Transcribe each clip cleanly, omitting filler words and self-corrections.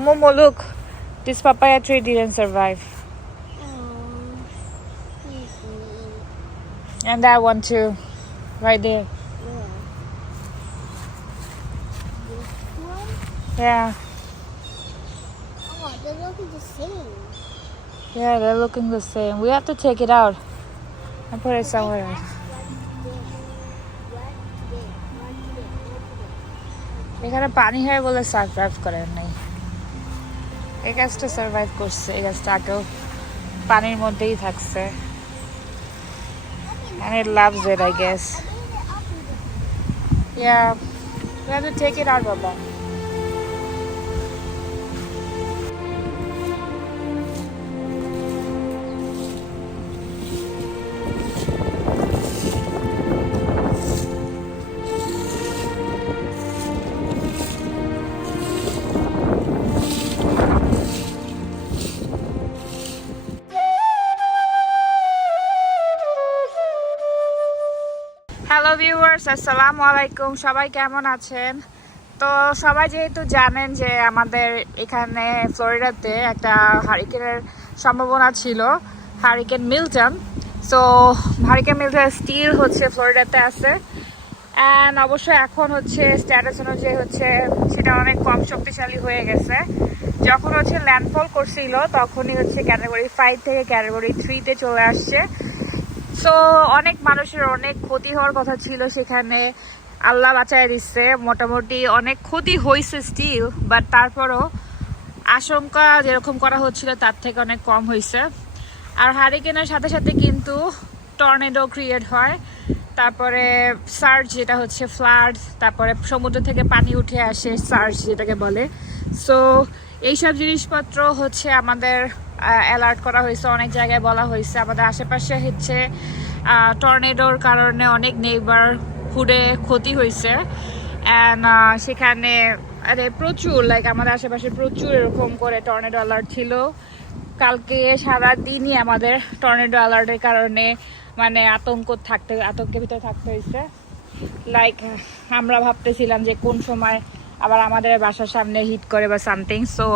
Momo, look, this papaya tree didn't survive. And that one too, right there. Yeah. Oh, they're looking the same. Yeah, they're looking the same. We have to take it out and put it somewhere else. এখানে পানি হয় বলে survive করে নাই। এই গাছটা survive করছে, এই গাছটা আগেও পানির মধ্যেই থাকছে। And it loves it, I guess. Yeah, we have to take it out, Baba. Hello viewers, আসসালামু আলাইকুম। সবাই কেমন আছেন? তো সবাই যেহেতু জানেন যে আমাদের এখানে ফ্লোরিডাতে একটা হারিকেনের সম্ভাবনা ছিল, hurricane Milton. So hurricane Milton still হচ্ছে ফ্লোরিডাতে আছে। অ্যান্ড অবশ্যই এখন হচ্ছে স্ট্যাটাস অনুযায়ী হচ্ছে সেটা অনেক কম শক্তিশালী হয়ে গেছে। যখন হচ্ছে ল্যান্ডফল করছিল তখনই হচ্ছে ক্যাটাগরি 5 থেকে ক্যাটাগরি 3-তে চলে আসছে। সো অনেক মানুষের অনেক ক্ষতি হওয়ার কথা ছিল সেখানে, আল্লাহ বাঁচায় দিচ্ছে। মোটামুটি অনেক ক্ষতি হয়েছে স্টিল, বাট তারপরও আশঙ্কা যেরকম করা হচ্ছিল তার থেকে অনেক কম হয়েছে। আর হারিকেনের সাথে সাথে কিন্তু টর্নেডো ক্রিয়েট হয়, তারপরে সার্জ যেটা হচ্ছে ফ্লাড, তারপরে সমুদ্র থেকে পানি উঠে আসে সার্জ যেটাকে বলে। সো এইসব জিনিসপত্র হচ্ছে আমাদের অ্যালার্ট করা হয়েছে, অনেক জায়গায় বলা হয়েছে। আমাদের আশেপাশে হচ্ছে টর্নেডোর কারণে অনেক নেইবারহুডে ক্ষতি হয়েছে। অ্যান্ড সেখানে প্রচুর আমাদের আশেপাশে প্রচুর এরকম করে টর্নেডো অ্যালার্ট ছিল। কালকে সারাদিনই আমাদের টর্নেডো অ্যালার্টের কারণে আতঙ্কের ভিতরে থাকতে হয়েছে। আমরা ভাবতেছিলাম যে কোন সময় আবার আমাদের বাসার সামনে হিট করে বা সামথিং। সো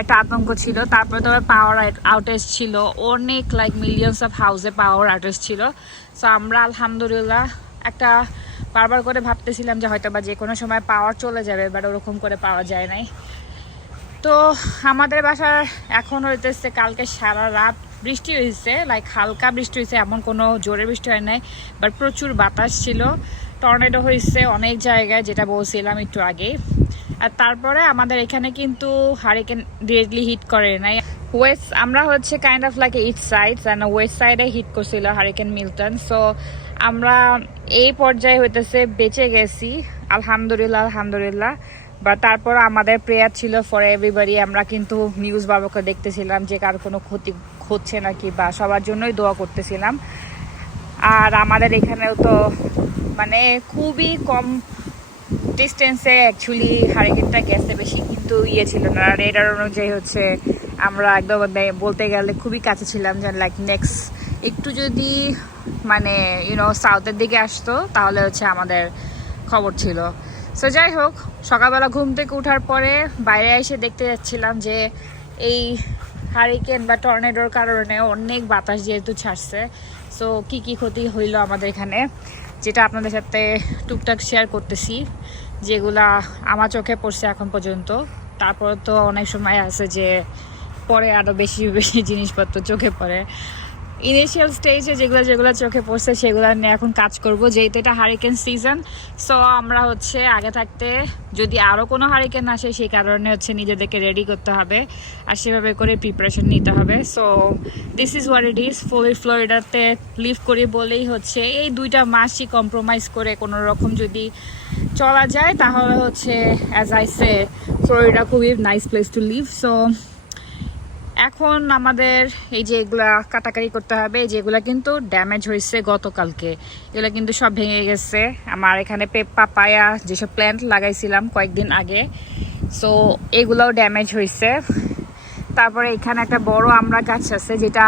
একটা আতঙ্ক ছিল। তারপরে তো পাওয়ার আউটেজ ছিল অনেক, মিলিয়নস অফ হাউসে পাওয়ার আউটেজ ছিল। সো আমরা আলহামদুলিল্লাহ একটা বারবার করে ভাবতেছিলাম যে হয়তো বা যে কোনো সময় পাওয়ার চলে যাবে, বাট ওরকম করে পাওয়া যায় নাই। তো আমাদের বাসার এখন হইতেছে কালকে সারা রাত বৃষ্টি হয়েছে, হালকা বৃষ্টি হয়েছে, এমন কোনো জোরে বৃষ্টি হয় নাই, বাট প্রচুর বাতাস ছিল। টর্নেডো হয়েছে অনেক জায়গায়, যেটা বলছিলাম একটু আগেই। আর তারপরে আমাদের এখানে কিন্তু হারিকেন ডিরেক্টলি হিট করে নাই। আমরা হচ্ছে kind of east side, West সাইডে হিট করছিল হারিকেন মিল্টন। সো আমরা এই পর্যায়ে হইতেছে বেঁচে গেছি, আলহামদুলিল্লাহ। বা তারপর আমাদের প্রেয়ার ছিল ফর এভরিবডি। আমরা কিন্তু নিউজ বাবাকে দেখতেছিলাম যে কার কোনো ক্ষতি হচ্ছে নাকি, বা সবার জন্যই দোয়া করতেছিলাম। আর আমাদের এখানেও তো খুবই কম ডিস্টেন্সে অ্যাকচুয়ালি হারিকেনটা গেছে, বেশি কিন্তু ছিল না। রেডার অনুযায়ী হচ্ছে আমরা একদম বলতে গেলে খুবই কাছে ছিলাম, যে নেক্সট একটু যদি সাউথের দিকে আসতো তাহলে হচ্ছে আমাদের খবর ছিল। সো যাই হোক, সকালবেলা ঘুম থেকে ওঠার পরে বাইরে এসে দেখতে যাচ্ছিলাম যে এই হারিকেন বা টর্নেডোর কারণে অনেক বাতাস যেহেতু ছাড়ছে। সো কি ক্ষতি হইলো আমাদের এখানে, যেটা আপনাদের সাথে টুকটাক শেয়ার করতেছি, যেগুলা আমার চোখে পড়ছে এখন পর্যন্ত। তারপর তো অনেক সময় আছে যে পরে আরও বেশি জিনিসপত্র চোখে পড়ে। ইনিশিয়াল স্টেজে যেগুলো চোখে পড়ছে সেগুলো নিয়ে এখন কাজ করব, যেহেতু এটা হারিকেন সিজন। সো আমরা হচ্ছে আগে থাকতে যদি আরও কোনো হারিকেন আসে সেই কারণে হচ্ছে নিজেদেরকে রেডি করতে হবে, আর সেভাবে করে প্রিপারেশন নিতে হবে। So this is what it is. ফ্লোরিডাতে লিভ করি বলেই হচ্ছে এই 2টা মাসই কম্প্রোমাইজ করে কোনো রকম যদি চলা যায় তাহলে হচ্ছে অ্যাজ আই সে ফ্লোরিডা খুবই nice place to live. So এখন আমাদের এই যে এগুলা কাটাকাটি করতে হবে, যেগুলা কিন্তু ড্যামেজ হয়েছে গতকালকে, এগুলো কিন্তু সব ভেঙে গেছে। আমার এখানে পাপায়া যেসব প্ল্যান্ট লাগাইছিলাম কয়েকদিন আগে, সো এগুলাও ড্যামেজ হয়েছে। তারপরে এখানে একটা বড় আমড়া গাছ আছে, যেটা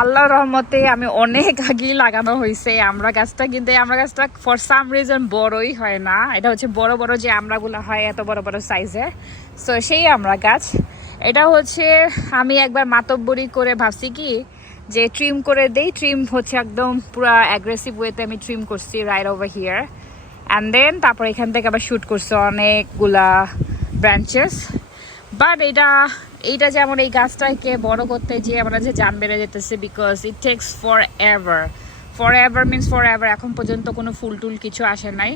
আল্লাহর রহমতে আমি অনেক আগেই লাগানো হয়েছে আমরা গাছটা, কিন্তু এই আমরা গাছটা ফর সাম রিজন বড়ই হয় না। এটা হচ্ছে বড় বড় যে আমরাগুলো হয় এত বড় বড় সাইজের, সো সেই আমরা গাছ। এটা হচ্ছে আমি একবার মাতব্বরি করে ভাবছি কি যে ট্রিম করে দেই, ট্রিম হচ্ছে একদম পুরো অ্যাগ্রেসিভ ওয়েতে আমি ট্রিম করছি right over here, and then তারপর এখান থেকে আবার শ্যুট করছি অনেকগুলা ব্রাঞ্চেস। বাট এইটা যেমন এই গাছটাকে বড় করতে যে আমরা যে জান বেড়ে যেতেছে, because it takes for ever means for ever. এখন পর্যন্ত কোনো ফুল টুল কিছু আসে নাই।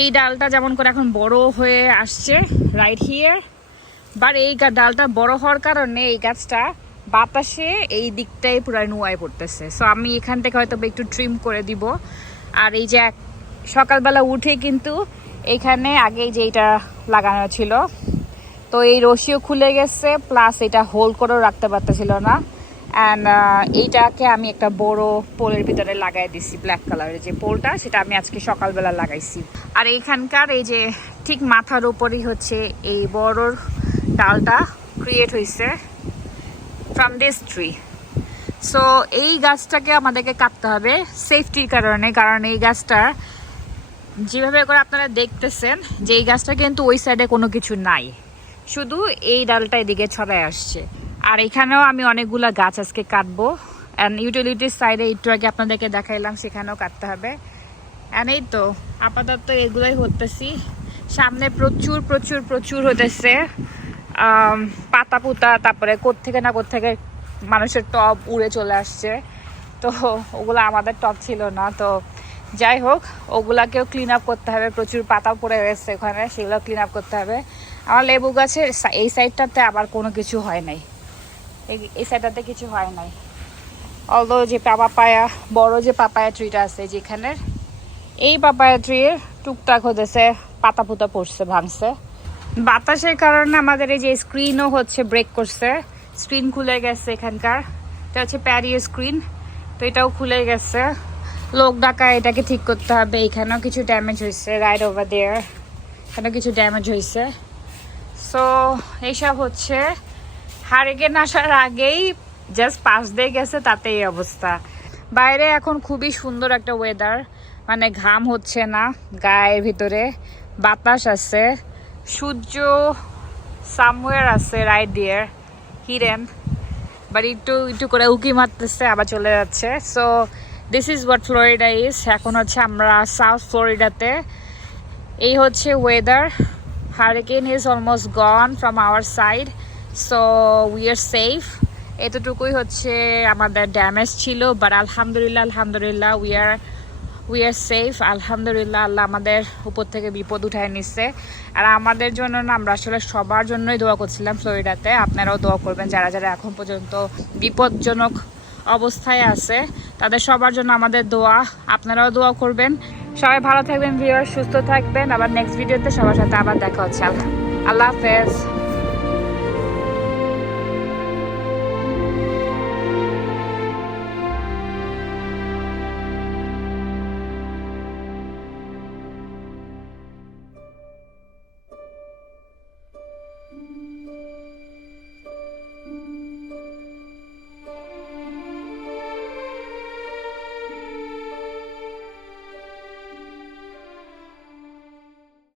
এই ডালটা যেমন করে এখন বড় হয়ে আসছে রাইট হিয়ার, বাট এই ডালটা বড় হওয়ার কারণে এই গাছটা বাতাসে এই দিকটাই পুরো নুয়ায় পড়তেছে। সো আমি এখান থেকে হয়তো একটু ট্রিম করে দিব। আর এই যে সকালবেলা উঠে কিন্তু এখানে আগে যে এটা লাগানো ছিল, তো এই রশিও খুলে গেছে, প্লাস এটা হোল্ড করেও রাখতে পারতেছিল না। অ্যান্ড এইটাকে আমি একটা বড় পোলের ভিতরে লাগাই দিছি, ব্ল্যাক কালারের যে পোলটা, সেটা আমি আজকে সকালবেলা লাগাইছি। আর এইখানকার এই যে ঠিক মাথার উপরই হচ্ছে এই বড় ডালটা ক্রিয়েট হয়েছে ফ্রম দিস ট্রি। সো এই গাছটাকে আমাদেরকে কাটতে হবে সেফটির কারণে, কারণ এই গাছটা যেভাবে করে আপনারা দেখতেছেন যে এই গাছটা কিন্তু ওই সাইডে কোনো কিছু নাই, শুধু এই ডালটা এদিকে ছড়ায় আসছে। আর এখানেও আমি অনেকগুলা গাছ আজকে কাটবো। অ্যান্ড ইউটিলিটির সাইডে একটু আগে আপনাদেরকে দেখাইলাম, সেখানেও কাটতে হবে। অ্যান্ড এই তো আপাতত এগুলোই হতেছি। সামনে প্রচুর প্রচুর প্রচুর হতেছে পাতা পুতা, তারপরে কোত্থেকে না কোত্থেকে মানুষের টব উড়ে চলে আসছে। তো ওগুলো আমাদের টব ছিল না, তো যাই হোক ওগুলাকেও ক্লিন আপ করতে হবে। প্রচুর পাতা পড়ে গেছে ওখানে, সেগুলো ক্লিন আপ করতে হবে। আমার লেবু গাছের এই সাইডটাতে আবার কোনো কিছু হয় নাই, এই সাইডটাতে কিছু হয় নাই। অলদো যে পাপায়া, বড় যে পাপায়া ট্রিটা আছে যেখানের, এই পাপায়া ট্রির টুকটাক হতেছে পাতা পুতা পড়ছে, ভাঙছে। বাতাসের কারণে আমাদের এই যে স্ক্রিনও হচ্ছে ব্রেক করছে, স্ক্রিন খুলে গেছে এখানকার। এটা হচ্ছে প্যারিও স্ক্রিন, তো এটাও খুলে গেছে। লোক ডাকা এটাকে ঠিক করতে হবে। এখানেও কিছু ড্যামেজ হয়েছে, রাইট ওভার দেয়ার এখানেও কিছু ড্যামেজ হয়েছে। সো এইসব হচ্ছে হারিকেন আসার আগেই জাস্ট পাশ দিয়ে গেছে, তাতে এই অবস্থা। বাইরে এখন খুবই সুন্দর একটা ওয়েদার, মানে ঘাম হচ্ছে না গায়ের ভিতরে, বাতাস আছে, সূর্য সামওয়্যার আছে রাইট ডিয়ার হিডেন, বাট একটু একটু করে উকি মারতেছে আবার চলে যাচ্ছে। So this is what Florida is. এখন হচ্ছে আমরা সাউথ ফ্লোরিডাতে। এই হচ্ছে weather. Hurricane is almost gone from our side, so we are safe. এতটুকুই হচ্ছে আমাদের ড্যামেজ ছিল, বাট আলহামদুলিল্লাহ উই আর সেফ। আলহামদুলিল্লাহ, আল্লাহ আমাদের উপর থেকে বিপদ উঠায় নিচ্ছে। আর আমাদের জন্য না, আমরা আসলে সবার জন্যই দোয়া করছিলাম ফ্লোরিডাতে। আপনারাও দোয়া করবেন, যারা যারা এখন পর্যন্ত বিপজ্জনক অবস্থায় আছে তাদের সবার জন্য আমাদের দোয়া। আপনারাও দোয়া করবেন। সবাই ভালো থাকবেন ভিউয়ার, সুস্থ থাকবেন। আবার নেক্সট ভিডিওতে সবার সাথে আবার দেখা হচ্ছে। আল্লাহ হাফেজ।